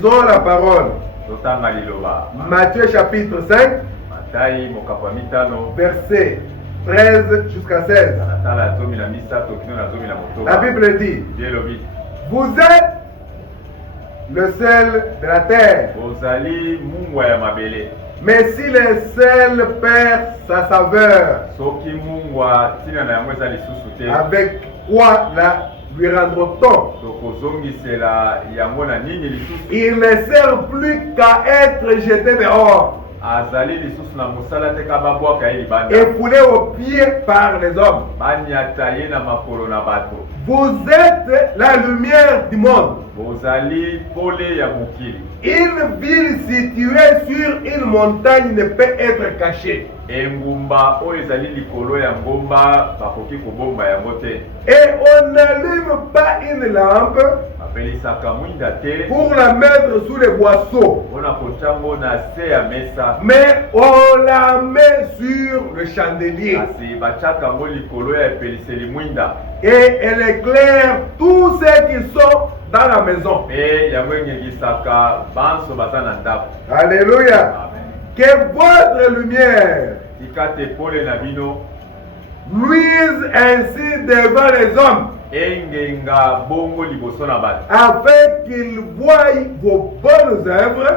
Dans la parole. Matthieu chapitre 5, verset 13 jusqu'à 16. La Bible dit: vous êtes le sel de la terre. Mais si le sel perd sa saveur, avec quoi la lui rendra-t-on? Il ne sert plus qu'à être jeté dehors et foulé aux pieds par les hommes. Vous êtes la lumière du monde. Une ville située sur une montagne ne peut être cachée. Et on n'allume pas une lampe pour la mettre sous les boisseaux, mais on la met sur le chandelier et elle éclaire tous ceux qui sont dans la maison. Alléluia. Que votre lumière luise ainsi devant les hommes, afin qu'ils voient vos bonnes œuvres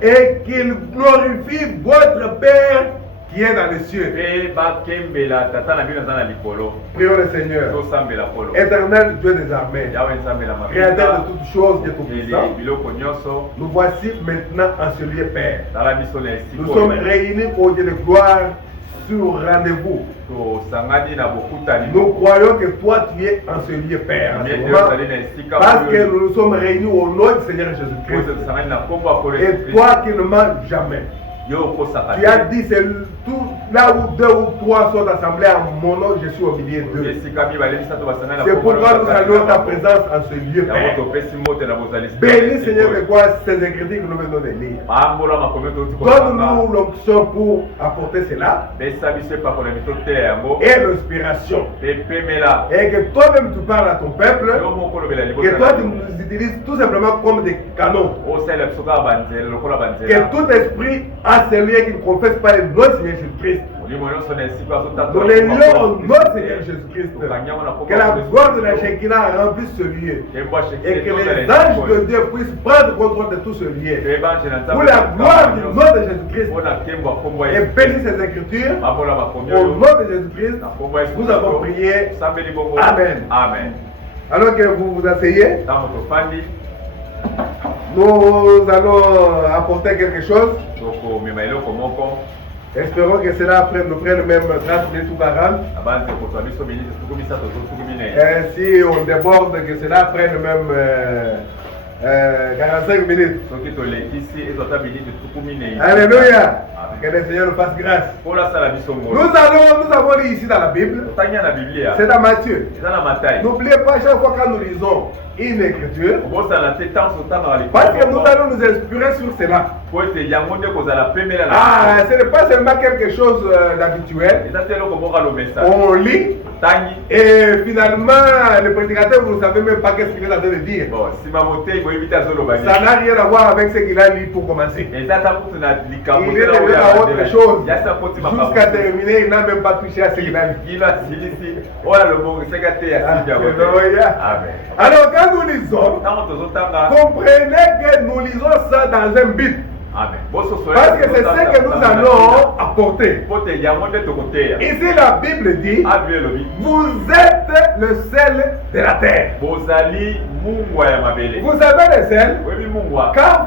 et qu'ils glorifient votre Père qui est dans les cieux. Prions le Seigneur. Éternel Dieu des armées, créateur de toutes choses et tout-puissant, nous voici maintenant en ce lieu, Père. Nous sommes réunis au Dieu de gloire sur rendez-vous. Nous croyons que toi tu es en ce lieu, Père, parce que nous nous sommes réunis au nom du Seigneur Jésus-Christ. Et toi qui ne mens jamais, tu as dit, c'est tout là où deux ou trois sont assemblés à mon nom, je suis au milieu d'eux. C'est pourquoi nous saluons ta présence en ce lieu, Père. Bénis, Seigneur de gloire, ces écritures que nous venons de lire. Donne-nous l'onction pour apporter cela et l'inspiration. Et que toi-même tu parles à ton peuple, que toi tu nous utilises tout simplement comme des canons. Que tout esprit à celui qui ne confesse pas le nom de Seigneur Jésus-Christ, nous les lions au nom de Seigneur Jésus-Christ, que la gloire de la Shekinah remplisse ce lieu et que les anges de Dieu puissent prendre contrôle de tout ce lieu pour la gloire du nom de Jésus-Christ. Et bénis ces écritures au nom de Jésus-Christ. Nous avons prié. Amen. Amen. Alors que vous vous asseyez, nous allons apporter quelque chose. Espérons que cela nous prenne même 30 minutes ou 40. Et si on déborde, que cela prenne même 45 minutes. Alléluia. Que le Seigneur nous fasse grâce. Nous avons lu ici dans la Bible. C'est dans Matthieu. N'oubliez pas, chaque fois quand nous lisons une écriture, parce que nous allons nous inspirer sur cela. Ce n'est pas seulement quelque chose d'habituel. On lit et finalement le prédicateur, vous ne savez même pas qu'est-ce qu'il est en train de dire. Ça n'a rien à voir avec ce qu'il a lu pour commencer. Il est devenu à autre chose. Jusqu'à terminer, il n'a même pas touché à ce qu'il a lu. Alors quand nous lisons, comprenez que nous lisons ça dans un but. Parce que c'est ce que nous allons apporter. Ici la Bible dit: vous êtes le sel de la terre. Vous savez le sel, quand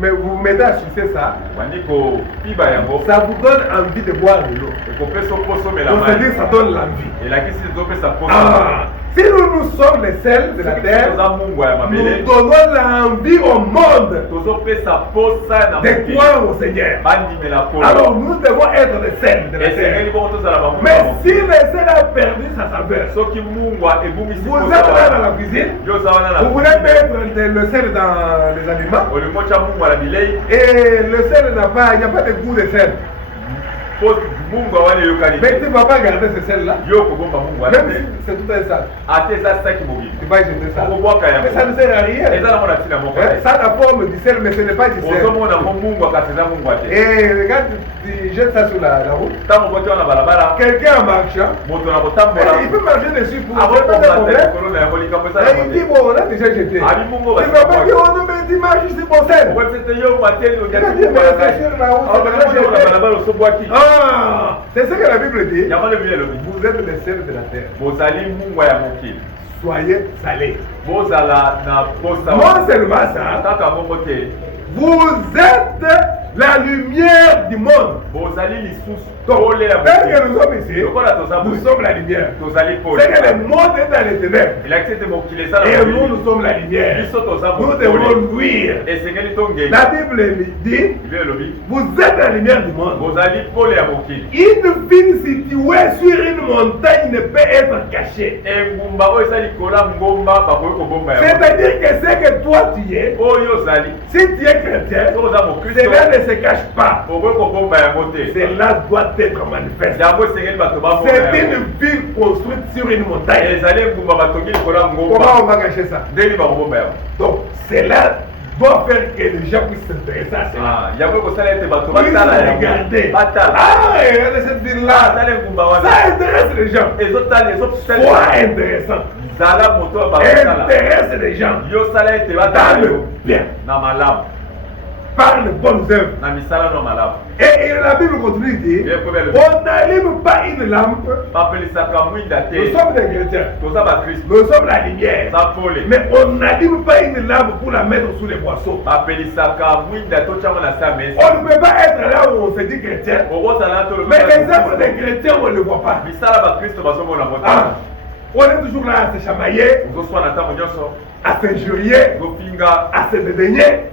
vous mettez à sucer ça, ça vous donne envie de boire de l'eau. Donc c'est-à-dire ça donne l'envie. Si nous sommes les sels de la terre, nous donnons l'envie au monde de croire au Seigneur. Alors nous devons être les sels de la terre. Mais si le sel a perdu sa saveur, vous êtes là dans la cuisine, vous voulez mettre le sel dans les aliments, et le sel n'a pas, il n'y a pas de goût de sel. Mais tu ne vas pas garder ces scènes-là. Même si c'est tout un sac. Tu vas jeter ça. Mais ça ne sert à rien. Ça a la forme du sel, mais ce n'est pas du sel. Et regarde, tu jettes ça sur la route. Quelqu'un en marchant, il peut marcher dessus pour pas de problème. Et il dit, bon, on a déjà jeté. Tu ne vas pas dire, oh non, mais tu marches ici pour sel. Ah, c'est ce que la Bible dit. Vous êtes les sels de la terre. Soyez salés. Non seulement ça, vous êtes la lumière du monde. Donc, tel que nous sommes ici, nous sommes la lumière. C'est que le monde est dans les ténèbres. Et nous sommes la lumière. Nous devons luire. La Bible dit, vous êtes la lumière du monde. Une ville située sur une montagne ne peut être cachée. C'est-à-dire que ce que toi tu es, si tu es chrétien, cela ne se cache pas. Cela doit être manifeste. C'est une ville construite sur une montagne. Comment on va cacher ça? Donc, cela doit faire que les gens puissent s'intéresser à cela. Regardez. Regardez cette ville-là. Ça intéresse les gens. Sois intéressant. Intéresse les gens. Dans le bien. Par les bonnes œuvres. Et la Bible continue de dire, on n'allume pas une lampe. Nous sommes des chrétiens. Nous sommes la lumière. Mais on n'allume pas une lampe pour la mettre sous les boissons. On ne peut pas être là où on se dit chrétien. Mais les œuvres des chrétiens, on ne le voit pas. On est toujours là à se chamailler, à s'injurier, à se dédaigner,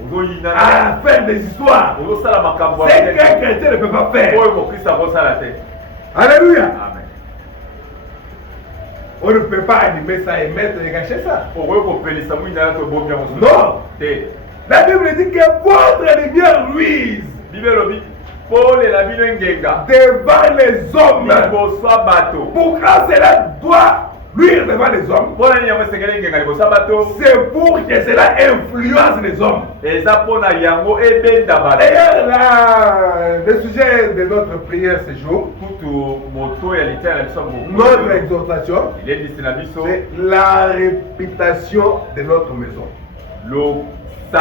à faire des histoires. C'est qu'un chrétien ne peut pas faire. Alléluia. Amen. On ne peut pas animer ça et mettre et cacher ça. Non. La Bible dit que votre lumière luise devant les hommes. Pourquoi cela doit luire devant les hommes? C'est pour que cela influence les hommes. D'ailleurs, le sujet de notre prière ce jour, notre exhortation, c'est la réputation de notre maison. C'est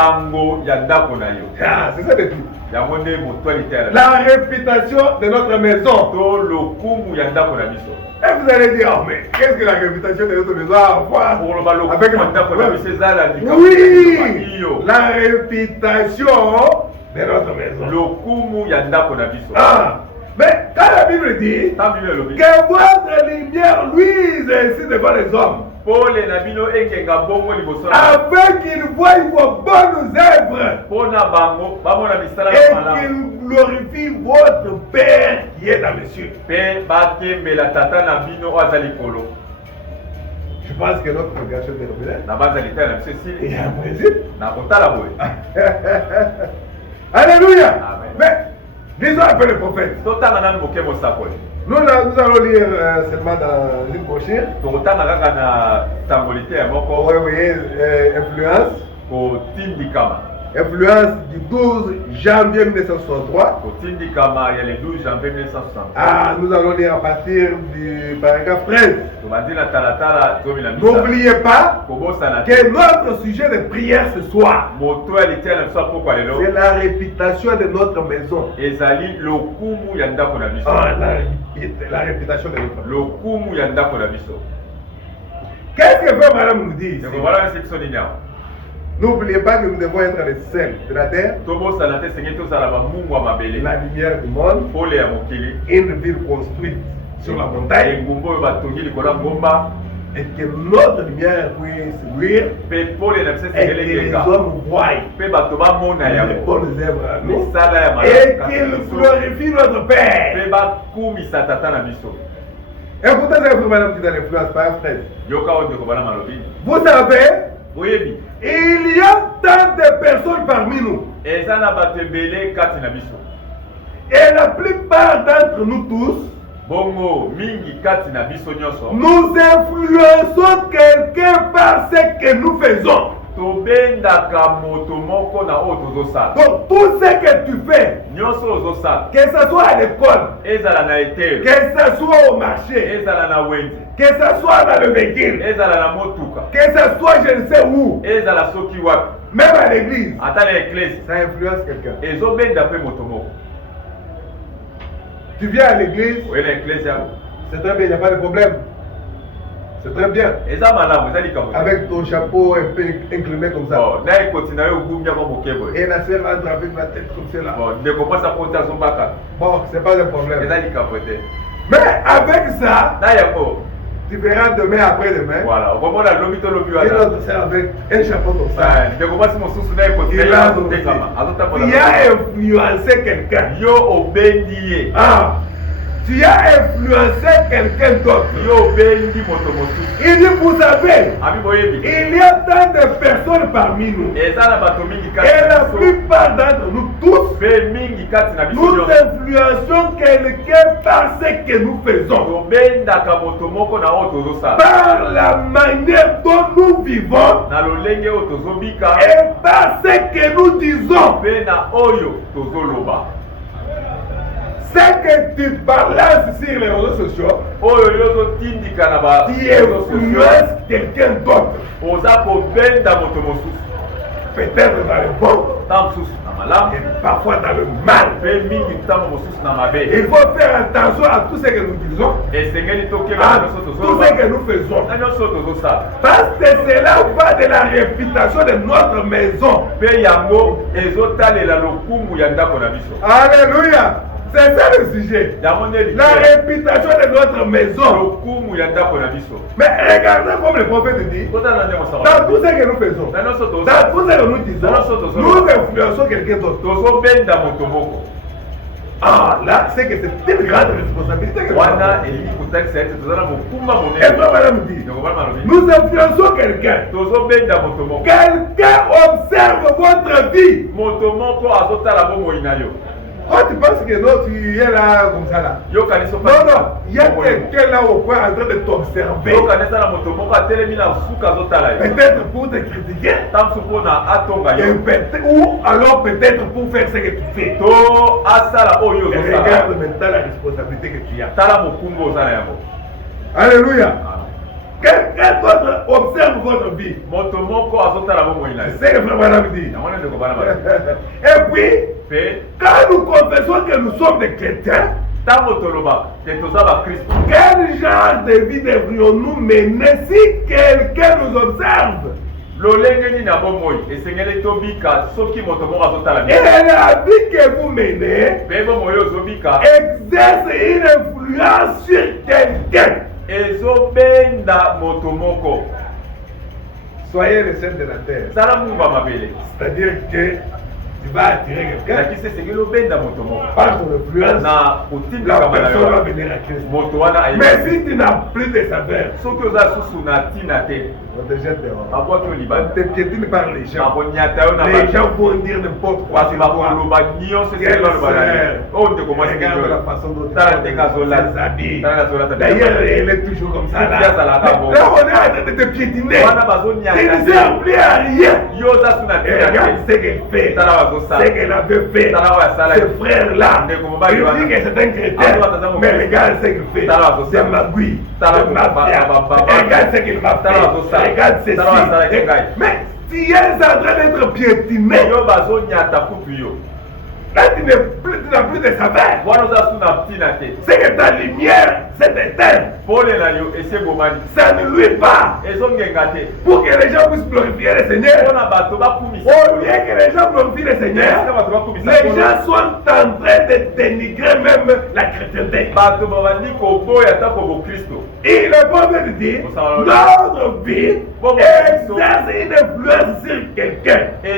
ça le tout. La réputation de notre maison. Et vous allez dire, oh, mais qu'est-ce que la réputation de notre maison a à voir avec oui, la réputation de notre maison. Ah, mais quand la Bible dit que votre lumière luise ainsi devant les hommes, afin qu'ils voient vos bonnes œuvres et qu'ils glorifient votre Père qui est dans les cieux. Je pense que notre congregation est il y a un principe. Alléluia. Mais disons un peu le prophète. Nous allons lire seulement dans une brochure. Oui, oui, influence du 12 janvier 1963. Ah, nous allons lire à partir du paragraphe 13. N'oubliez pas que notre sujet de prière ce soir, c'est la réputation de notre maison. Ah, la réputation de notre maison. Qu'est-ce que veut madame nous dire ici? N'oubliez pas que nous devons être les sels de la terre, la lumière du monde, une ville construite sur la montagne, et que notre lumière puisse luire, et que les hommes voient les bonnes œuvres à nous, et qu'ils glorifient notre Père. Écoutez ça, madame, qui est dans l'influence par 13. Vous savez, il y a tant de personnes parmi nous. Et la plupart d'entre nous tous, bongo mingi kati na biso nyonso, nous influençons quelqu'un par ce que nous faisons. tobendaka moto moko na oyo tozosala. Donc tout ce que tu fais, nyonso ozosala, que ce soit à l'école, ezala na etelo, que ce soit au marché, ezala na wenze, que ce soit dans le véhicule, ezala na motuka, que ce soit je ne sais où, ezala soki wapi, même à l'église, ata na eklesi, ça influence quelqu'un. ezobenda mpe moto moko. Tu viens à l'église, oye na eklesi yako, c'est très bien, il n'y a pas de problème. C'est très bien. eza malamu, eza likambo. Avec ton chapeau un peu incliné comme ça. Bon, na ekoti na yo ogumbi yango moke boye. Et la sœur entre avec la tête comme cela. Bon, ndeko mwasi akoti azombaka. Bon, c'est pas un problème. eza likambo te. Mais avec ça, na yango tu verras demain après-demain. Voilà, okomona lobi to lobi wana. Il autre sœur avec un chapeau comme ça. Ndeko mwasi mosusu na ekoti na yo azotekama. Azotambola. Tu as influencé quelqu'un. Yo obendi ye. Ah. Tu as influencé quelqu'un d'autre. Yo bendi moto mosusu. Il dit, vous savez, Ami boyebi, il y a tant de personnes parmi nous. eza na bato mingi kati. Et la plupart d'entre nous tous, be mingi kati na biso nous influençons quelqu'un par ce que nous faisons. tobendaka moto moko na oyo tozosala. Par la manière dont nous vivons. Na lolenge oyo tozobika. Et par ce que nous disons. Pe na oyo tozoloba. Ce que tu balances sur les réseaux sociaux, tu influences quelqu'un d'autre. Peut-être dans le bon, et parfois dans le mal. Il faut faire attention à tout ce que nous disons, à tout ce que nous faisons. Parce que cela va de la réputation de notre maison. Alléluia. C'est ça le sujet. La réputation de notre maison. Mais regardez comme le prophète dit. Dans tout ce que nous faisons, dans tout ce que nous disons, nous influençons quelqu'un d'autre. Ah, là, c'est que c'est une grande responsabilité. Et toi, madame dit, nous influençons quelqu'un. Quelqu'un observe votre vie. Quand tu penses que non, tu es là comme ça là. Non, non, il y a quelqu'un là au coin en train de t'observer. Peut-être pour te critiquer. Ou alors peut-être pour faire ce que tu fais. Et regarde maintenant la responsabilité que tu as. Alléluia. Quelqu'un d'autre observe votre vie. C'est le frère Madame dit. Et puis, quand nous confessons que nous sommes des chrétiens, quel genre de vie devrions-nous mener si quelqu'un nous observe? Et la vie que vous menez exerce une influence sur quelqu'un. Soyez le sel de la terre. C'est-à-dire que tu vas attirer quelqu'un. Par ton influence, la personne va venir à Christ. Mais si tu n'as plus de saveur, on te jette dehors. On te piétine par les gens. Les gens vont dire n'importe quoi. Regarde la façon dont tu s'habille. D'ailleurs, elle est toujours comme ça. Là, on est en train de te piétiner. Tu ne sers plus à rien. Et regarde ce qu'elle fait. Ce qu'elle avait fait. Ce frère-là, il dit que c'est un chrétien. Mais regarde ce qu'il fait. C'est magouille. C'est mafia. Regarde ce qu'il m'a fait. Regarde ceci. Mais tu es en train d'être piétiné. Là, tu n'as plus de saveur. C'est que ta lumière s'est éteinte. Ça ne lui pas. Pour que les gens puissent glorifier le Seigneur. Au lieu que les gens glorifient le Seigneur, les gens sont en train de dénigrer même la chrétienté. Et le prophète dit, notre vie exerce une influence sur quelqu'un qui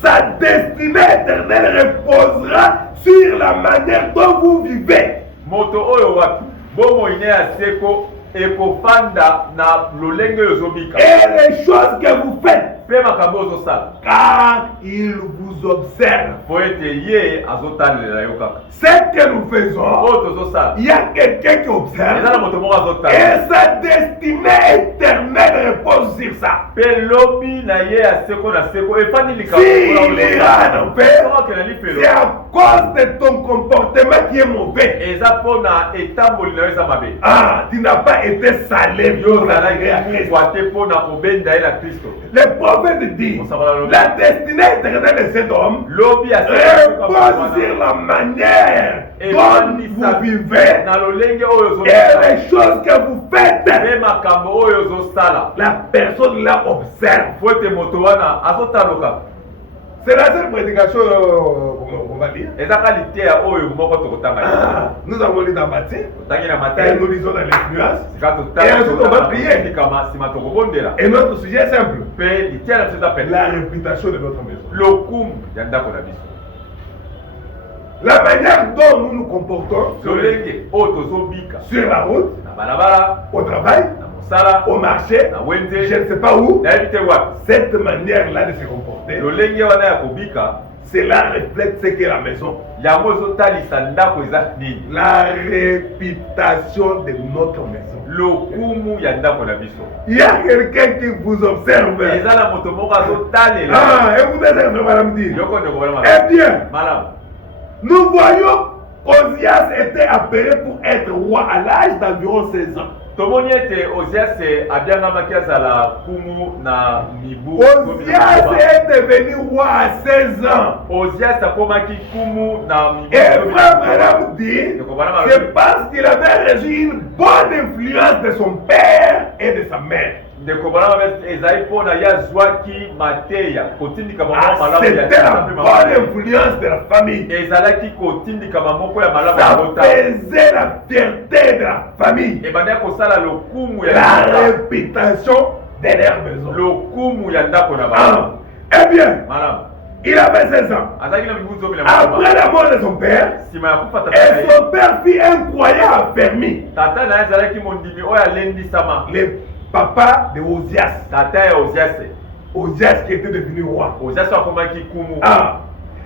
sa destinée éternelle reposera sur la manière dont vous vivez. ekofanda na lolenge ozobika. Et les choses que vous faites, Pe makambo ozosala. car il vous observe. Po ete ye azotalela yo kaka. Ce que nous faisons, Oyo tozosala. il y a quelqu'un qui observe. Eza na moto moko azotala. Et sa destinée éternelle repose sur ça. Pe lobi na ye ya seko na seko efandi likambo. S'il ira en enfer, Soki na lipelo. c'est à cause de ton comportement qui est mauvais. Eza pona etamboli na yo eza mabe. Ah, tu n'as pas été salé Yo pour la ozalaki grâce. kwate mpona kobenda ye na Kristo. Le prophète dit, la destinée éternelle de cet homme Lobi ya repose sur la manière dont vous vivez na lolenge oyo et ozosala. les choses que vous faites. Pe makambo oyo ozosala. La personne là observe. Po ete moto wana azotaloka. C'est la seule prédication, on va dire. Ezaka liteya oyo moko tokotanga. Ah, nous avons lu dans Matthieu Tangi na et Matayi. nous lisons dans l'influence. Sika Et ensuite on va prier. kama sima tokobondela. Et notre sujet est simple. Pe liteya na biso ezapela. La réputation de notre maison. Lokumu ya ndako na biso. La manière dont nous nous comportons Lolenge oyo tozobika sur la route, na balabala, au travail, na mosala, au marché, na je wenze, ne sais pas où, nayebi te wapi. cette manière-là de se comporter, Lolenge wana ya kobika cela reflète ce qu'est la maison. yango ezotalisa ndako eza nini. La réputation de notre maison. Lokumu ya ndako na biso. Il y a quelqu'un qui vous observe. Eza na moto moko azotalela. Ah, écoutez ce que madame dit. Yoko ndeko bala Eh bien, malamu. nous voyons Osias était appelé pour être roi à l'âge d'environ 16 ans. Tomoni ete Ozias abiangamaki azala kumu na mibu. Osias est devenu roi à 16 ans. Ozias akomaki kumu na mibu. Et frère Branham dit, c'est parce qu'il avait reçu une bonne influence de son père et de sa mère. Ndeko bala ezali pona ya zwaki mateya kotindika mama malamu ya. C'était la bonne influence de la famille. Ezalaki kotindika moko ya malamu Ça ya bota. faisait la fierté de la famille. Ebanda kosala lokumu ya La réputation de leur maison. lokumu ya ndako na Ah. bana. Eh bien, Malamu. il avait 16 ans. Azalaki na mibu zomi na Après la mort de son père, sima ya kufa tata et son père fit un croyant affermi. tata na ye azalaki mondimi oyo alendisama. Le papa de Osias. Tata ya Ozias. Osias qui était devenu roi. Ozias akomaki kumu. Ah.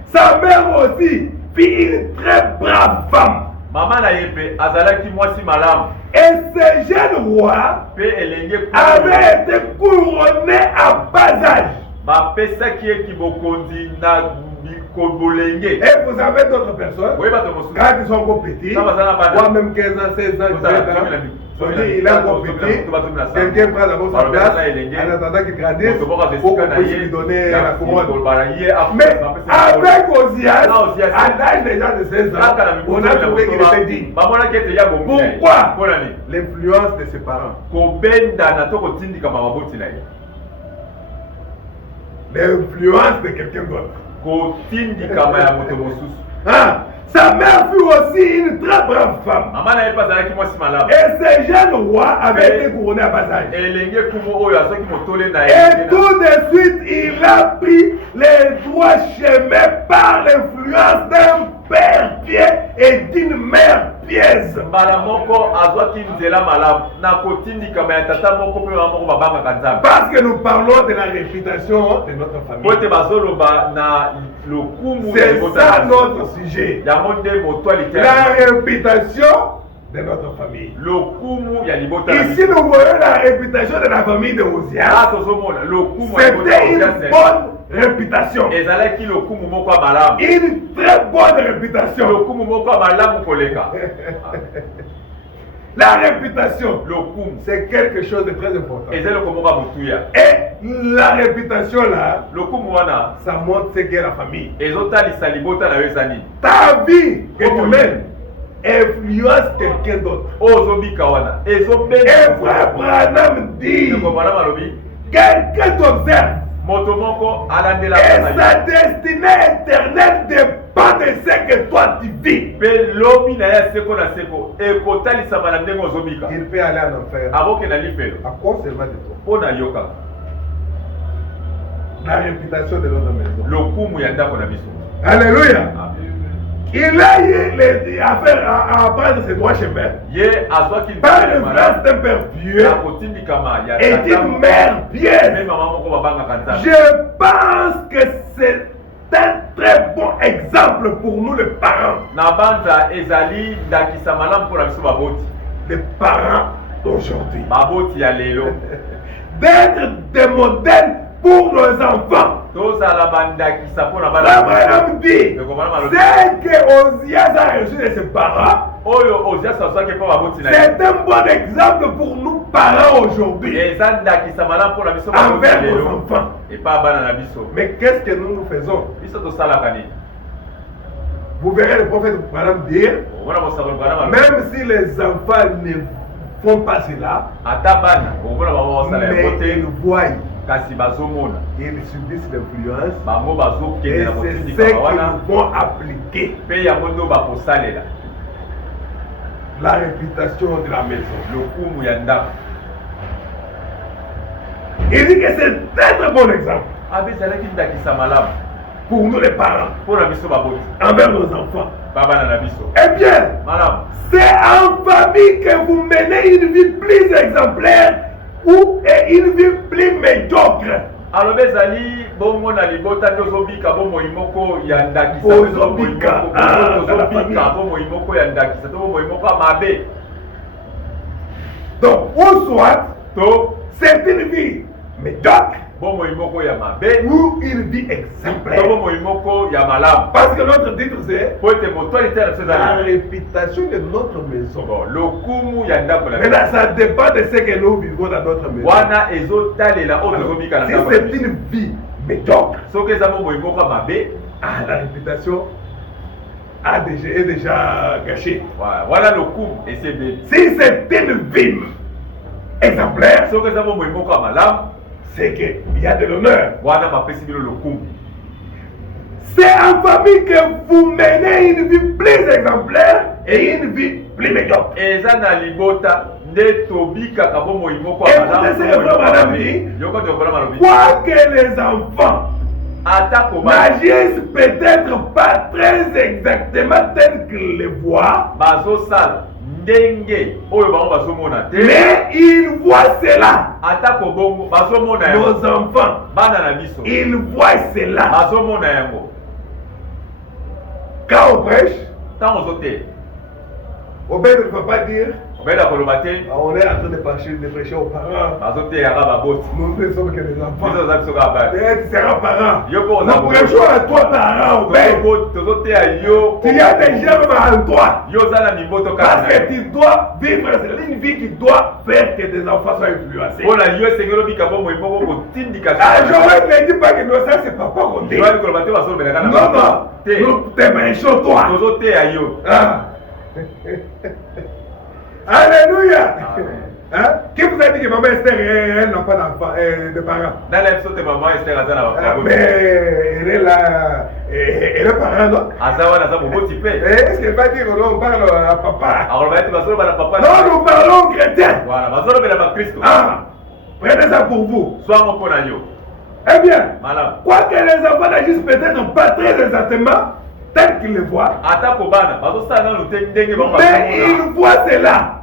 Sa mère aussi fit une très brave femme. Mama na ye pe azalaki mwasi malamu. Et ce jeune roi Pe elenge avait été couronné à bas âge. bapesaki ye kibokonzi na bikolbolenge. Et vous avez d'autres personnes, Oye bato mosusu. quand ils sont encore petits, Ça va, ça va pas. moi même 15 ans, 16 ans, 17 ans, on dit il est encore petit, quelqu'un prend d'abord sa place, en attendant qu'il grandisse, pour qu'on puisse lui donner la couronne. Mais avec Osias, à l'âge déjà de 16 ans, on a trouvé qu'il était digne. Pourquoi? L'influence de ses parents. L'influence de quelqu'un d'autre. Ah, sa mère fut aussi une très brave femme. Et ce jeune roi avait été couronné à bas âge. Et tout de suite, il a pris les droits chemins par l'influence d'un père pieux et d'une mère pièce. Parce que nous parlons de la réputation de notre famille. C'est ça notre sujet. La réputation de notre famille. Ici, nous voyons la réputation de la famille de Osias. C'était une bonne réputation. Une très bonne réputation. La réputation, c'est quelque chose de très important. Et la réputation là, ça montre ce qu'est la famille. Ta vie que tu mènes influence quelqu'un d'autre. Et frère Branham dit, quelqu'un t'observe. Et sa destinée éternelle dépend de ce que toi tu vis. Il peut aller en enfer à cause seulement de toi. La réputation de notre maison. Alléluia. Il a eu à prendre ses droits chemins. Par le frère, c'est un père pieux et d'une mère pieuse. Je pense que c'est un très bon exemple pour nous les parents. Les parents d'aujourd'hui. D'être des modèles pour nos enfants. Abraham dit, c'est que Osias a reçu de ses parents. C'est un bon exemple pour nous parents aujourd'hui. Envers nos enfants. Mais qu'est-ce que nous faisons? Vous verrez le prophète Abraham dire, même si les enfants ne font pas cela, mais ils voient. Ils subissent l'influence et c'est ce qu'ils vont appliquer. La réputation de la maison. Il dit que c'est un très bon exemple pour nous les parents, envers nos enfants. Eh bien, c'est en famille que vous menez une vie plus exemplaire ou une vie plus médiocre. Donc, ou soit, c'est une vie médiocre ou une vie exemplaire. Parce que notre titre c'est la réputation de notre maison. Maintenant, ça dépend de ce que nous vivons dans notre maison. Si c'est une vie médiocre, la réputation est déjà gâchée. Si c'est une vie exemplaire, c'est qu'il y a de l'honneur. C'est en famille que vous menez une vie plus exemplaire et une vie plus médiocre. Et écoutez ce que madame dit, quoi que les enfants n'agissent peut-être pas très exactement tel qu'ils le voient, mais ils voient cela. Nos enfants, ils voient cela. Quand on prêche, au père ne peut pas dire on est en train de prêcher aux parents. Nous ne sommes que des enfants. Tu seras parent. Nous prêchons à toi, parent. Tu y a des germes en toi. Parce que tu dois vivre une vie qui doit faire que tes enfants soient influencés. Joël ne dit pas que nous, ça c'est papa qu'on dit. Non, non. Nous te prêchons toi. Alléluia. Qui vous a dit que maman Esther elle n'a pas d'enfant, de parents? Mais elle est là, elle est parent, non? Est-ce qu'elle va dire non, on parle à papa? Non, nous parlons chrétien. Prenez ça pour vous. Eh bien, quoi que les enfants n'agissent peut-être pas très exactement tel qu'ils le voient, mais ils voient cela.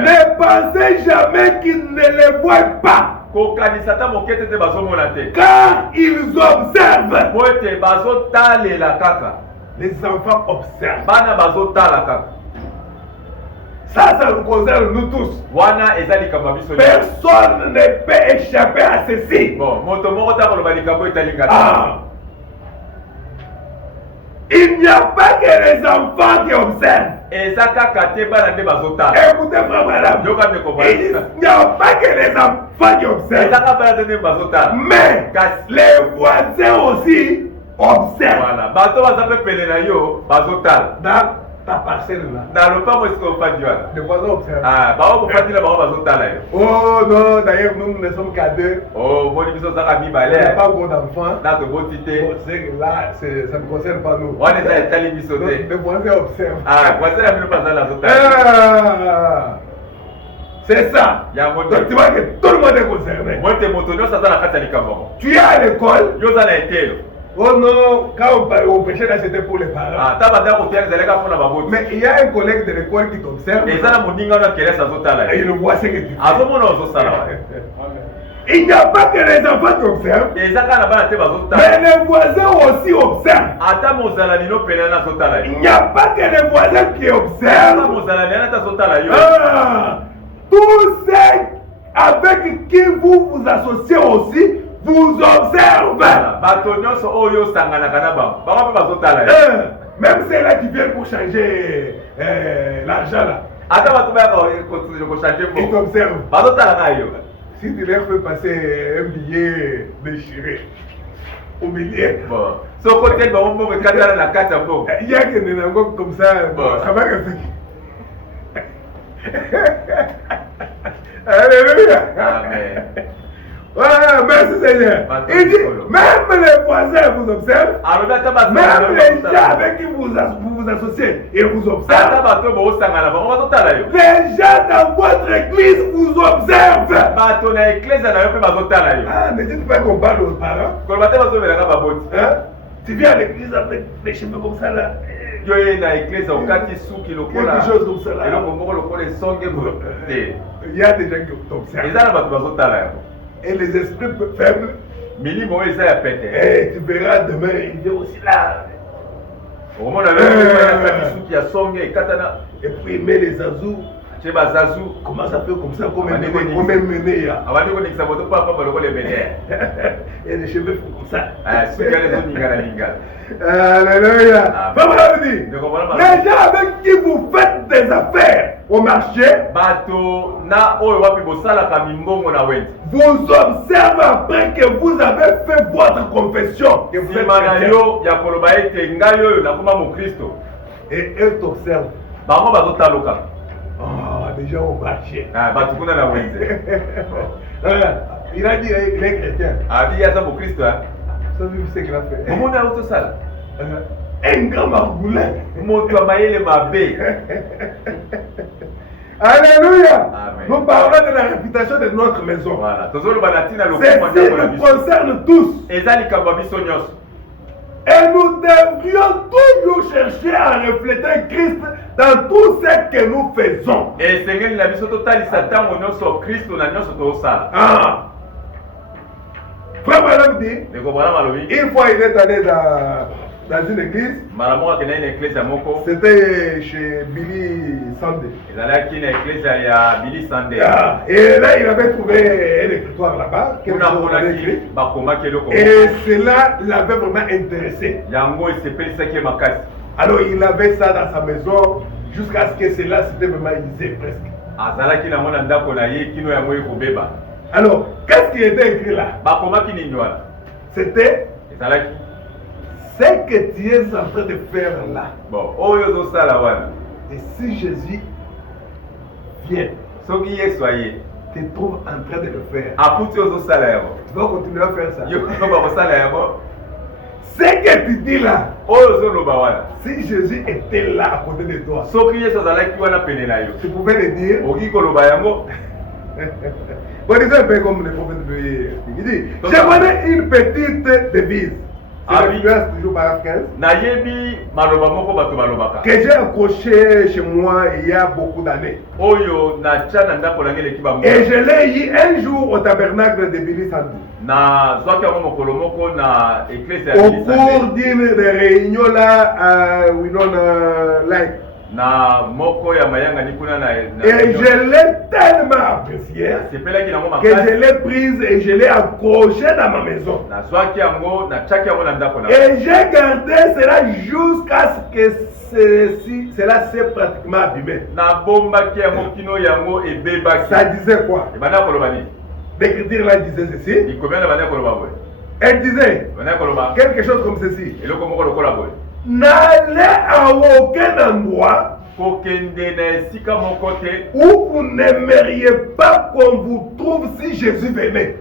Ne pensez jamais qu'ils ne le voient pas, car ils observent. Les enfants observent. Ça nous concerne nous tous. Personne ne peut échapper à ceci. Il n'y a pas que les enfants qui observent. Écoutez, frère madame, il n'y a pas que les enfants qui observent, mais les voisins aussi observent. Dans ta parcelle là, les voisins observent. Oh non, d'ailleurs nous ne sommes qu'à deux. Il n'y a pas beaucoup d'enfants. Là, ça ne concerne pas nous. Les voisins observent. C'est ça. Donc tu vois que tout le monde est concerné. Tu es à l'école. Oh non, quand on prêchait là, c'était pour les parents. Mais il y a un collègue de l'école qui t'observe. Et il voit ce que tu fais. Il n'y a pas que les enfants qui observent. Mais les voisins aussi observent. Il n'y a pas que les voisins qui observent. Tous ceux avec qui vous vous associez aussi vous observent. Même ceux-là qui viennent pour changer l'argent là. Ils t'observent. Si tu leur fais passer un billet déchiré au milieu. Bon. Ce côté, il y a que des nango comme ça. Ça va rester. Alléluia. Amen. Ouais, merci Seigneur. Il dit, même les voisins vous observent. Même les gens avec qui vous vous associez, ils vous observent. Les gens dans votre église vous observent. Ah, ne dites pas qu'on parle aux parents. Hein? Tu viens à l'église avec des cheveux comme ça là. Quelque chose comme ça là. Il y a des gens qui t'observent. Et les esprits faibles, tu verras demain, il vient aussi là. Et puis il met les azous. Comment ça fait comme ça, comme un mené. Et les cheveux font comme ça. Alléluia. Les gens avec qui vous faites des affaires au marché vous observent après que vous avez fait votre confession. Que vous êtes et eux t'observent. Déjà au marché. Il a dit il est chrétien. Il y a ça pour Christ. Ça veut dire ce qu'il a fait. Comment on a autre ça? Un grand margoulin. Mon toi maïle ma baie. Alléluia. Nous parlons de la réputation de notre maison. Voilà. Ceci nous concerne tous. Et nous devrions toujours chercher à refléter Christ dans tout ce que nous faisons. Ah. Frère Madame dit, une fois il est allé dans une église. C'était chez Billy Sunday. Et là il avait trouvé un écritoire là-bas. Et cela l'avait vraiment intéressé. Alors il avait ça dans sa maison jusqu'à ce que cela s'était vraiment lisé presque. Alors, qu'est-ce qui était écrit là? C'était ce que tu es en train de faire là. Et si Jésus vient, te trouve en train de le faire, tu vas continuer à faire ça. Ce que tu dis là, si Jésus était là à côté de toi, tu pouvais le dire. Bon, disons un peu comme le prophète il dit, j'ai donné une petite devise. C'est toujours paragraphe 15. Que j'ai accroché chez moi il y a beaucoup d'années. Et je l'ai eu un jour au tabernacle de Billy Sandy. Au cours d'une réunion là à Winona Lake. Et je l'ai tellement apprécié que je l'ai prise et je l'ai accrochée dans ma maison. Et j'ai gardé cela jusqu'à ce que cela s'est pratiquement abîmé. Ça disait quoi? L'écriture là disait ceci. Elle disait quelque chose comme ceci. N'allez à aucun endroit où vous n'aimeriez pas qu'on vous trouve si Jésus venait.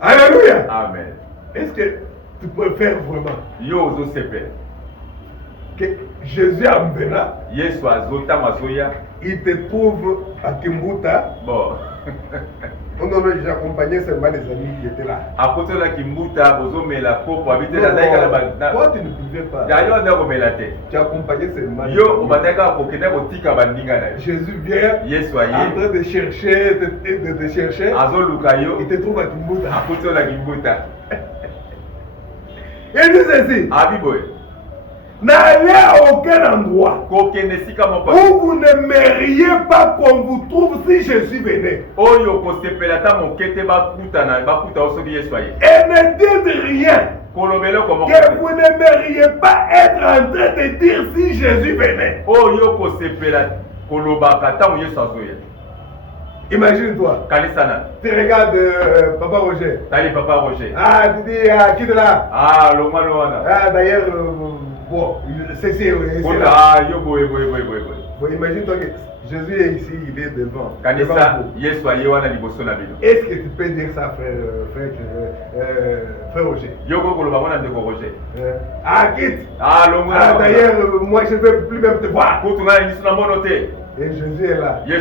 Alléluia. Amen. Est-ce que tu préfères vraiment que Jésus en venant, il te trouve à Kimbuta? Bon. Non, j'accompagnais seulement les amis qui étaient là. À côté de la Kimbuta, Bozo Melapo, pour habiter la Daïka. Toi, tu ne pouvais pas. Tu accompagnais seulement. Yo, au Badaka, pour que tu aies Jésus vient en train de chercher, de chercher. Il te trouve à Kimbuta. À côté de la Kimbuta. Et nous ceci. Abiboy. N'allez à aucun endroit où vous n'aimeriez pas qu'on vous trouve si Jésus venait. Et ne dites rien que vous n'aimeriez pas être en train de dire si Jésus venait. Imagine-toi. Tu regardes Papa Roger. Papa Roger. Ah, tu dis, qui est là? Ah, Loana. Ah, d'ailleurs, bon, c'est là. Ah, yo, boy. Bon, imagine-toi que Jésus est ici, il est devant. Est-ce que tu peux dire ça, frère Roger? Ah, quitte. Ah, d'ailleurs, moi je ne veux plus même te voir. Et Jésus est là. Tu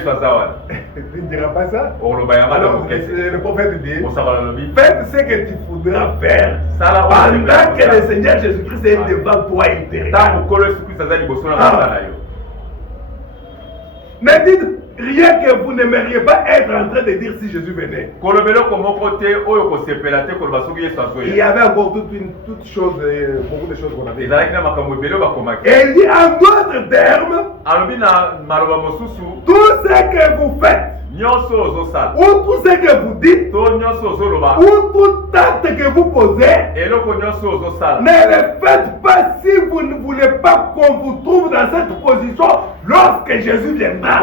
ne diras pas ça? Alors, le prophète dit, faites ce que tu voudras faire pendant que le Seigneur Jésus-Christ est devant toi intérieur. Ne dites rien que vous n'aimeriez pas être en train de dire si Jésus venait. Il y avait encore toute chose, beaucoup de choses qu'on avait. Et il dit en d'autres termes, tout ce que vous faites, ou tout ce que vous dites, ou tout acte que vous posez, ne le faites pas si vous ne voulez pas qu'on vous trouve dans cette position lorsque Jésus viendra.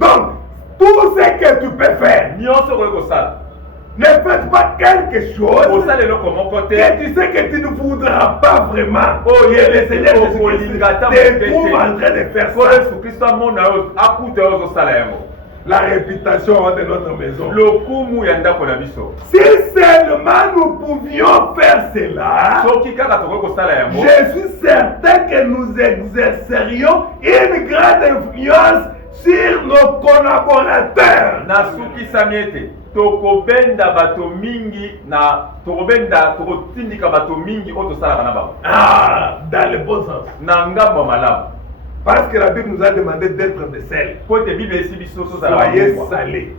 Donc, tout ce que tu peux faire, ne faites pas quelque chose que tu sais que tu ne voudras pas vraiment. Oh, le Seigneur Jésus-Christ te trouve en train de faire ça. La réputation de notre maison. Si seulement nous pouvions faire cela, je suis certain que nous exercerions une grande influence sur nos collaborateurs. Dans le bon sens. Parce que la Bible nous a demandé d'être des sel. Soyez salés.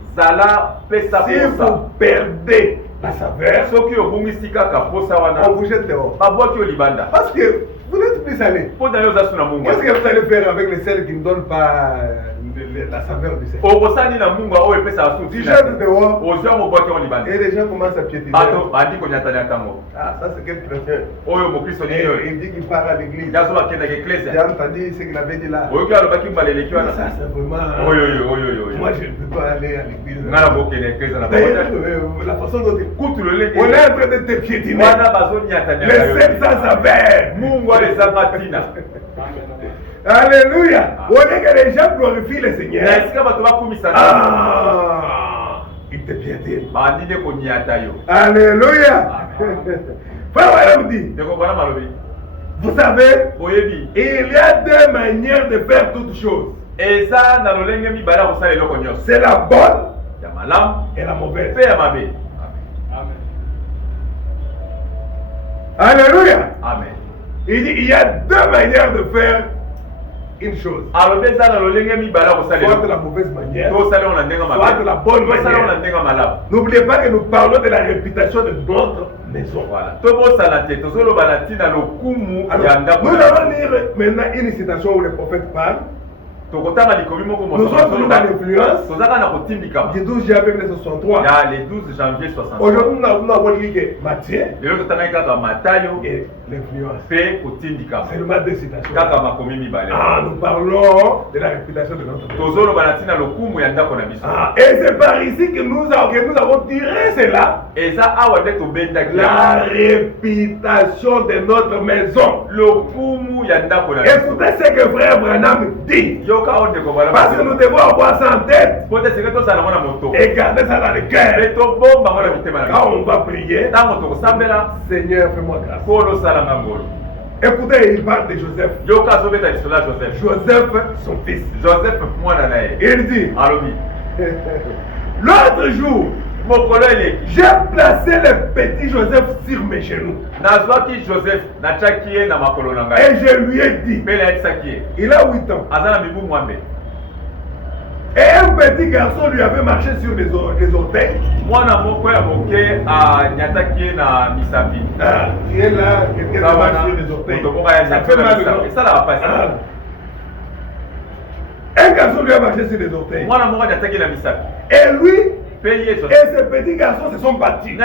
Si vous perdez la saveur, on vous jette dehors. Parce que vous n'êtes plus salés. Qu'est-ce que vous allez faire avec les sels qui ne donnent pas la saveur du sel? Tu jettes dehors et les gens commencent à piétiner. Ah, ça c'est quel chrétien? Il dit qu'il part à l'église. J'ai entendu ce qu'il avait dit là. Ça c'est vraiment... Moi je ne peux pas aller à l'église. La façon dont on est en train de te piétiner. Le sel sans saveur. Alléluia. On est que les gens glorifient le Seigneur. Il te piétine. Alléluia. Frère dit, vous savez, il y a deux manières de faire toutes choses. C'est la bonne et la mauvaise. Alléluia. Amen. Il dit, il y a deux manières de faire une chose. Soit de la mauvaise manière, soit de la bonne manière. N'oubliez pas que nous parlons de la réputation de notre maison. Alors, nous allons lire maintenant une citation où le prophète parle. Nous sommes toujours dans l'influence du 12 janvier 1963. Aujourd'hui, nous avons lu que Matthieu et l'influence. Seulement deux citations. Nous parlons de la réputation de notre maison. Et c'est par ici que nous avons tiré cela. La réputation de notre maison. Écoutez ce que frère Branham dit. Parce que nous devons avoir ça en tête et garder ça dans le cœur. Quand on va prier, Seigneur, fais-moi grâce. Écoutez, il parle de Joseph. Joseph, son fils. Joseph, Il dit, alobi. L'autre jour, j'ai placé le petit Joseph sur mes genoux. Et je lui ai dit, il a 8 ans. Et un petit garçon lui avait marché sur les orteils. Tu es là, quelqu'un qui marche sur les orteils. Ça fait mal, non? Un garçon lui a marché sur les orteils. Et lui et ce petit garçon se sont battus.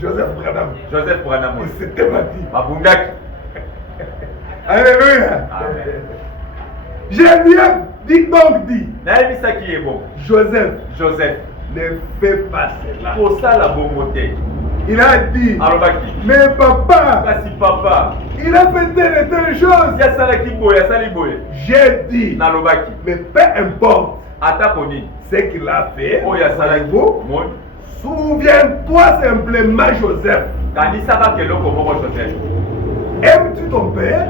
Joseph Branham. Il s'était battu. Alléluia. Je lui ai dit donc dit. Joseph ne fait pas cela. Il a dit, mais papa, il a fait telle chose. J'ai dit, mais peu importe ce qu'il a fait, souviens-toi simplement, Joseph. Aimes-tu ton père?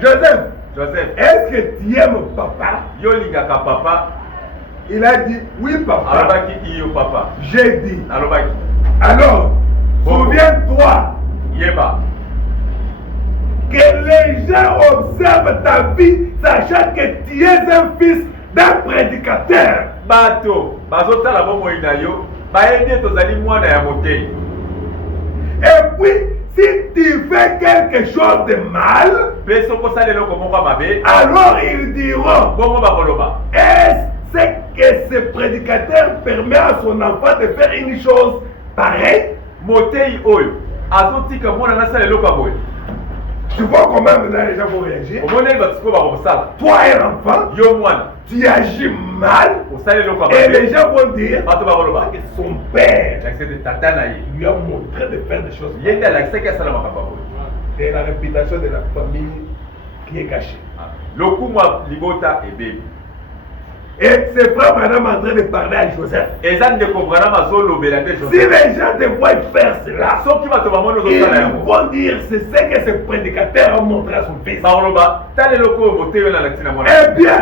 Joseph, est-ce que tu aimes papa? Il a dit, oui papa. J'ai dit, alors, souviens-toi que les gens observent ta vie, sachant que tu es un fils d'un prédicateur. Et puis, si tu fais quelque chose de mal, alors ils diront, est-ce que ce prédicateur permet à son enfant de faire une chose pareille? Tu vois comment maintenant les gens vont réagir? Toi un enfant, tu agis mal et les gens vont dire que son père lui a montré de faire des choses pareilles. C'est la réputation de la famille qui est cachée. Et c'est frère Branham en train de parler à Joseph. Si les gens te voient faire cela, ils vont dire c'est ce que ce prédicateur a montré à son fils. Eh bien,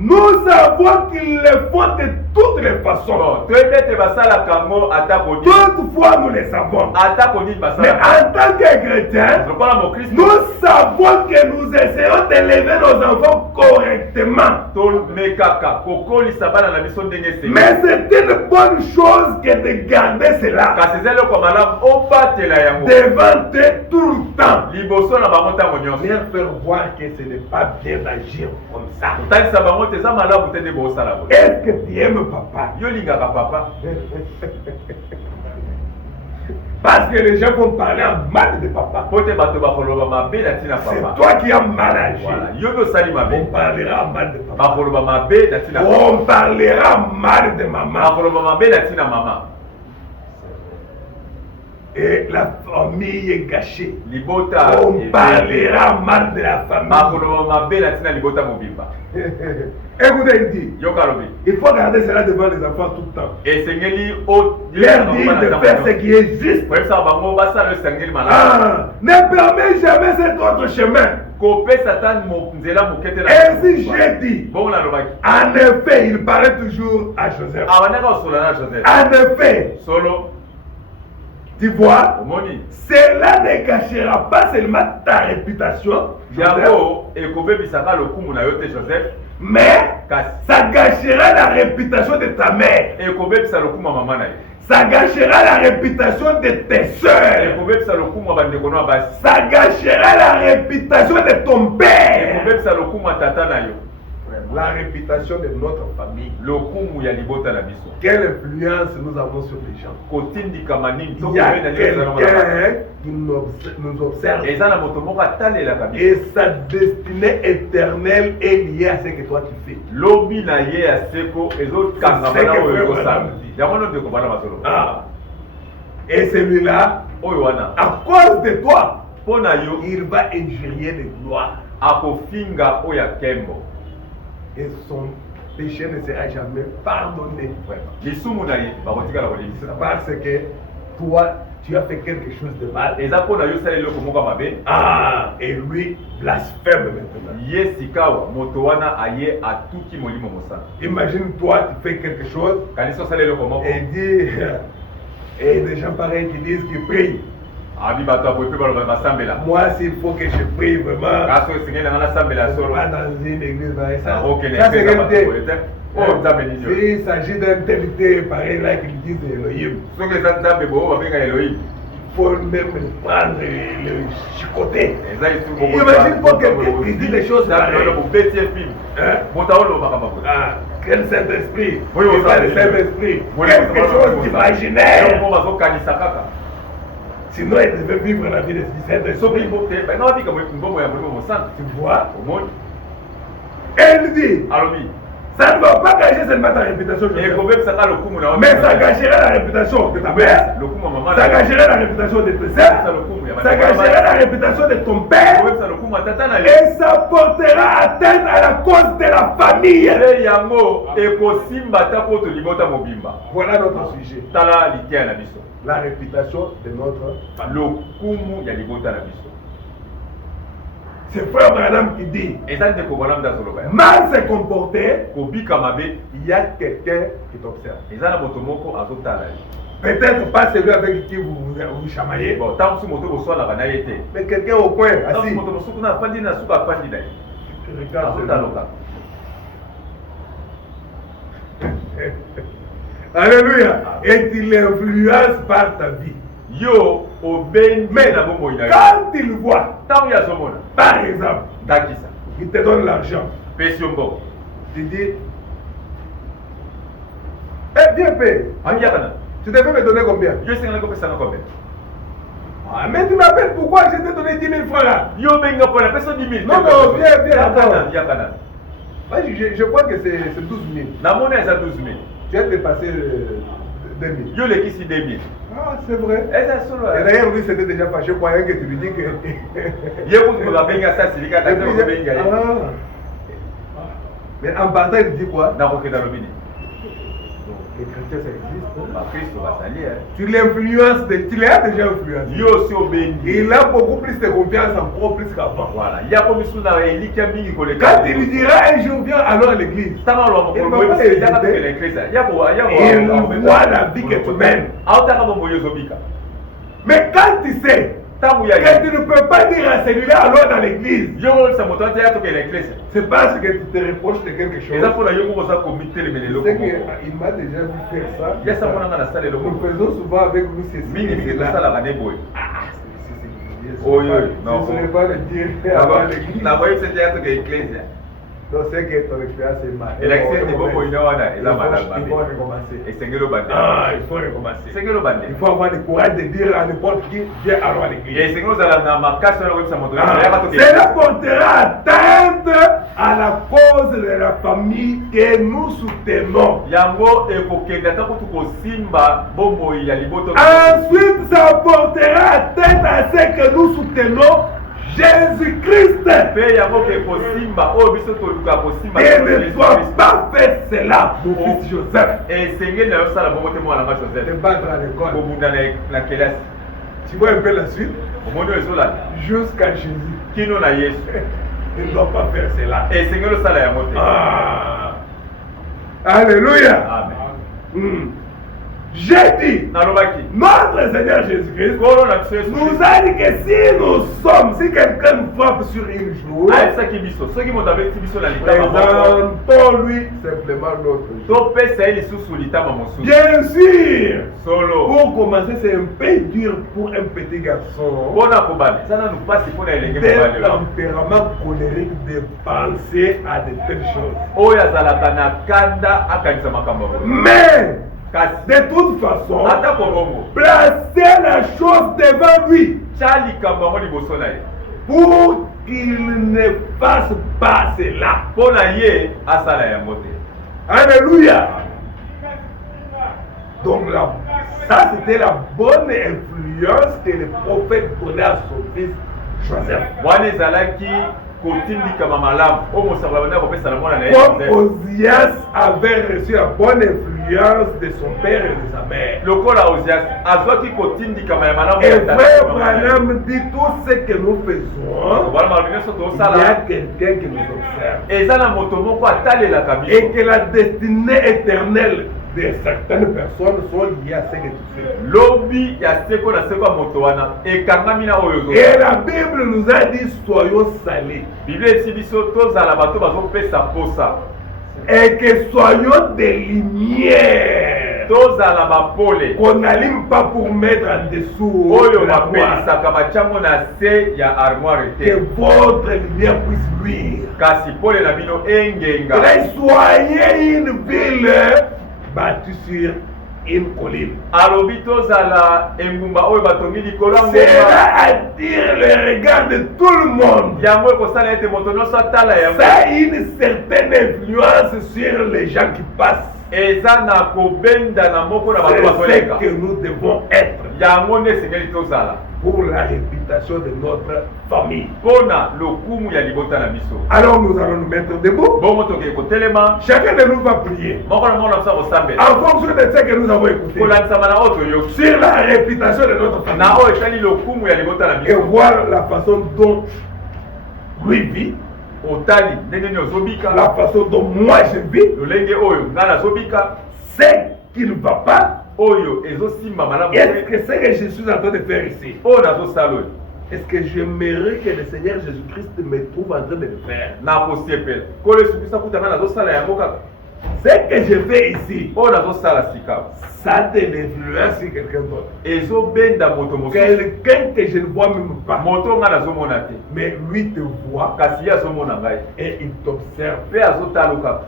nous savons qu'ils le font de toutes les façons. Toutefois, nous les savons. Mais en tant que chrétiens, nous savons que nous essayons d'élever nos enfants correctement. Mais c'est une bonne chose que de garder cela devant eux tout le temps. Leur faire voir que ce n'est pas bien d'agir comme ça. Est-ce que tu aimes papa? Parce que les gens vont parler en mal de papa. C'est toi qui as mal agi. On parlera mal de papa. On parlera mal de maman. Et la famille est gâchée. On parlera mal de la famille. Écoutez, il dit, il faut garder cela devant les enfants tout le temps. Leur dire de faire ce qui est juste. Ne permets jamais cet autre chemin. Ainsi j'ai dit. En effet, il parlait toujours à Joseph. En effet, tu vois, cela ne cachera pas seulement ta réputation, mais ça gâchera la réputation de ta mère. Ça gâchera la réputation de tes soeurs. Ça gâchera la réputation de ton père. La réputation de notre famille. Quelle influence nous avons sur les gens? Il y a quelqu'un qui nous observe. Et sa destinée éternelle est liée à ce que toi tu fais. Et celui-là, à cause de toi, il va injurier les gloires. Et son péché ne sera jamais pardonné. Parce que toi, tu as fait quelque chose de mal. Ah, et lui blasphème maintenant. Imagine toi, tu fais quelque chose et dis, et des gens pareils qui disent qu'ils prient. Moi, s'il faut que je prie vraiment, pas dans une église, ça c'est qualité. S'il s'agit d'un tel pareil là qu'ils disent Elohim, il faut même prendre le chicoter. Imagine pas quelqu'un qui dit des choses pareilles. Quel Saint-Esprit, pas le Saint-Esprit, quelque chose d'imaginaire. Sinon, il devait vivre la vie de Saint-Esprit. Tu vois? Elle dit, ça ne va pas gâcher seulement ta réputation, mais ça gâchera la réputation de ta mère, ça gâchera la réputation de tes sœurs, ça gâchera la réputation de ton père, et ça portera atteinte à la cause de la famille. Voilà notre sujet. La réputation de notre famille. C'est frère Branham qui dit, mal se comporter, il y a quelqu'un qui t'observe. Peut-être pas celui avec qui vous chamaillez, mais quelqu'un au coin, assis. Alléluia. Et il influence par ta vie. Mais quand il voit, par exemple, il te donne l'argent, tu dis, eh bien paye. Tu devais me donner combien? Ah, mais tu m'appelles pourquoi je t'ai donné 10 000 francs là? Non, non, viens je crois que c'est 12 000. Tu as dépassé 2 000. Ah, c'est vrai. Et d'ailleurs, lui, c'était déjà fâché, croyant que tu lui dis que. Mais en partant, il dit quoi? Les chrétiens, ça existe. Tu l'influences, tu l'as déjà influencé. Il a beaucoup plus de confiance en toi plus qu'avant. Voilà. Quand il lui dira un jour, viens alors à l'église, il voit la vie que tu mènes. Mais quand tu sais que tu ne peux pas dire à celui-là alors dans l'église, c'est parce que tu te reproches de quelque chose. C'est qu'il m'a déjà vu faire ça. Nous faisons souvent avec lui ceci. Je ne saurais pas le dire avant l'église. Donc c'est que ton expérience est mal. Il faut recommencer. Il faut recommencer. Il faut avoir le courage de dire à n'importe qui, viens alors à l'église. Cela portera atteinte à la cause de la famille que nous soutenons. Ensuite, ça portera atteinte à ce que nous soutenons. Jésus-Christ. Il ne doit pas faire cela, mon fils Joseph. Te battre à l'école. Tu vois un peu la suite? Jusqu'à Jésus. Il ne doit pas faire cela. Ah. Alléluia. Amen. J'ai dit, notre Seigneur Jésus-Christ nous a dit que si quelqu'un nous frappe sur une joue, présentons-lui simplement notre joue. Bien sûr, pour commencer, c'est un peu dur pour un petit garçon d'un tempérament colérique de penser à de telles choses. Mais de toute façon, placer la chose devant lui pour qu'il ne fasse pas cela. Alléluia. Donc ça c'était la bonne influence que le prophète donnait à son fils Joseph. Comme Osias avait reçu la bonne influence l'influence de son père et de sa mère. Et frère Branham dit tout ce que nous faisons, il y a quelqu'un qui nous observe. Et que la destinée éternelle de certaines personnes sont liées à ce que tu fais. Et la Bible nous a dit soyons salés. Et que soyons des lumières. Qu'on n'allume pas pour mettre en dessous de l'armoire. Que votre lumière puisse luire. Et soyez une ville bâtie sur une colline. Cela attire le regard de tout le monde. Ça a une certaine influence sur les gens qui passent. C'est ce que nous devons être pour la réputation de notre famille. Alors nous allons nous mettre debout. Chacun de nous va prier en fonction de ce que nous avons écouté sur la réputation de notre famille et voir la façon dont lui vit, la façon dont moi je vis, ce qui ne va pas. Est-ce que ce que je suis en train de faire ici, est-ce que j'aimerais que le Seigneur Jésus-Christ me trouve en train de le faire? Ce que je fais ici, ça a de l'influence sur quelqu'un d'autre. Quelqu'un que je ne vois même pas, mais lui te voit et il t'observe.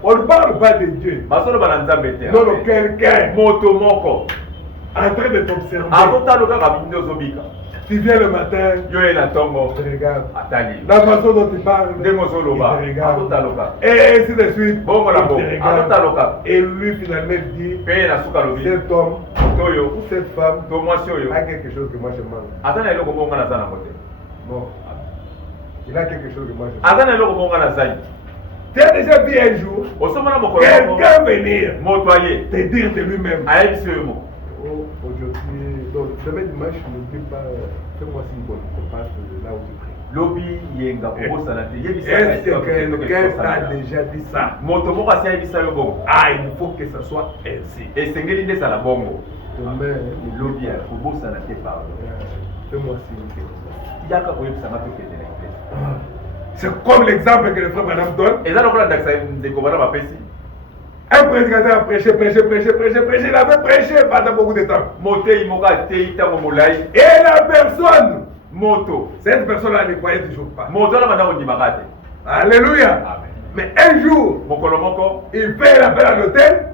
On ne parle pas de Dieu. Non, non, quelqu'un en train de t'observer. Tu viens le matin, il te regarde. La façon dont tu parles, il te regarde. Et ainsi de suite, il te regarde. Et lui finalement dit, cet homme ou cette femme a quelque chose que moi je manque. Bon, il a quelque chose que moi je manque. Tu as déjà vu un jour quelqu'un venir te dire de lui-même, aujourd'hui, donc demain dimanche, n'oublie pas, fais-moi signe qu'on passe là où tu pries. Est-ce que quelqu'un t'a déjà dit ça? Ah, il faut que ça soit ainsi. Demain, fais-moi signe. C'est comme l'exemple que le frère Branham donne. Un prédicateur a prêché, il avait prêché pendant beaucoup de temps. Et la personne, cette personne-là ne croyait toujours pas. Alléluia. Amen. Mais un jour, il fait l'appel à l'hôtel.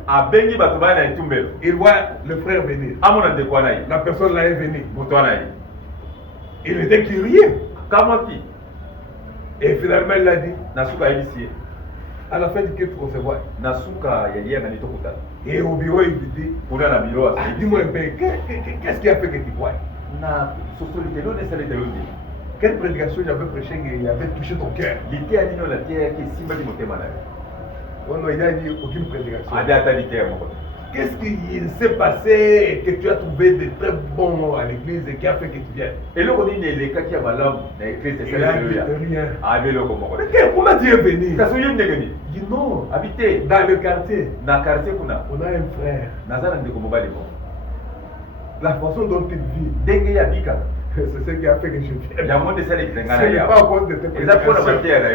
Il voit le frère venir. La personne-là est venue. Il était curieux. Et finalement, il a dit, à la fin du culte recevoir. Et au bureau, il lui dit, dis-moi un peu, qu'est-ce qui a fait que tu crois? Quelle prédication j'avais prêché qui avait touché ton cœur? Oh non, il a dit aucune prédication. Qu'est-ce qui s'est passé que tu as trouvé de très bon à l'église et qui a fait que tu viennes? Il a dit rien. Comment tu es venu? Il dit non. Dans le quartier, on a un frère. La façon dont il vit, c'est ce qui a fait que je vienne. Ce n'est pas à cause de tes prédications.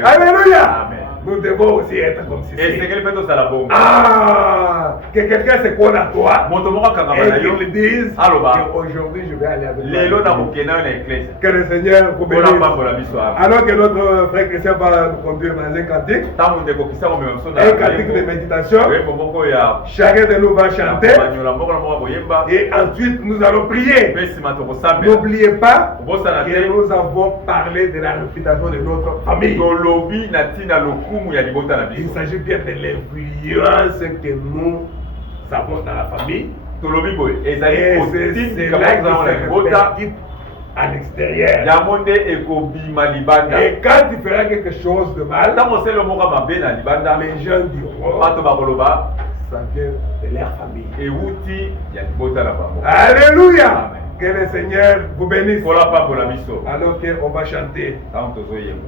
Alléluia. Amen. Nous devons aussi être comme ceci. Ah, que quelqu'un se colle à toi et qu'il dise qu'aujourd'hui je vais aller avec toi. Que le Seigneur vous bénisse. Alors que notre frère Christian va nous conduire dans un cantique, de méditation. Chacun de nous va chanter et ensuite nous allons prier. N'oubliez pas que nous avons parlé de la réputation de notre famille. Il s'agit bien de l'influence que nous avons dans la famille. Et c'est là que ça répercute à l'extérieur. Et quand tu feras quelque chose de mal, les gens diront, ça vient de leur famille. Euti ya libota la bango. Alléluia. Amen. Que le Seigneur vous bénisse. Kola pa pour la biso. Alors qu'on va chanter. Tant tozo yemba.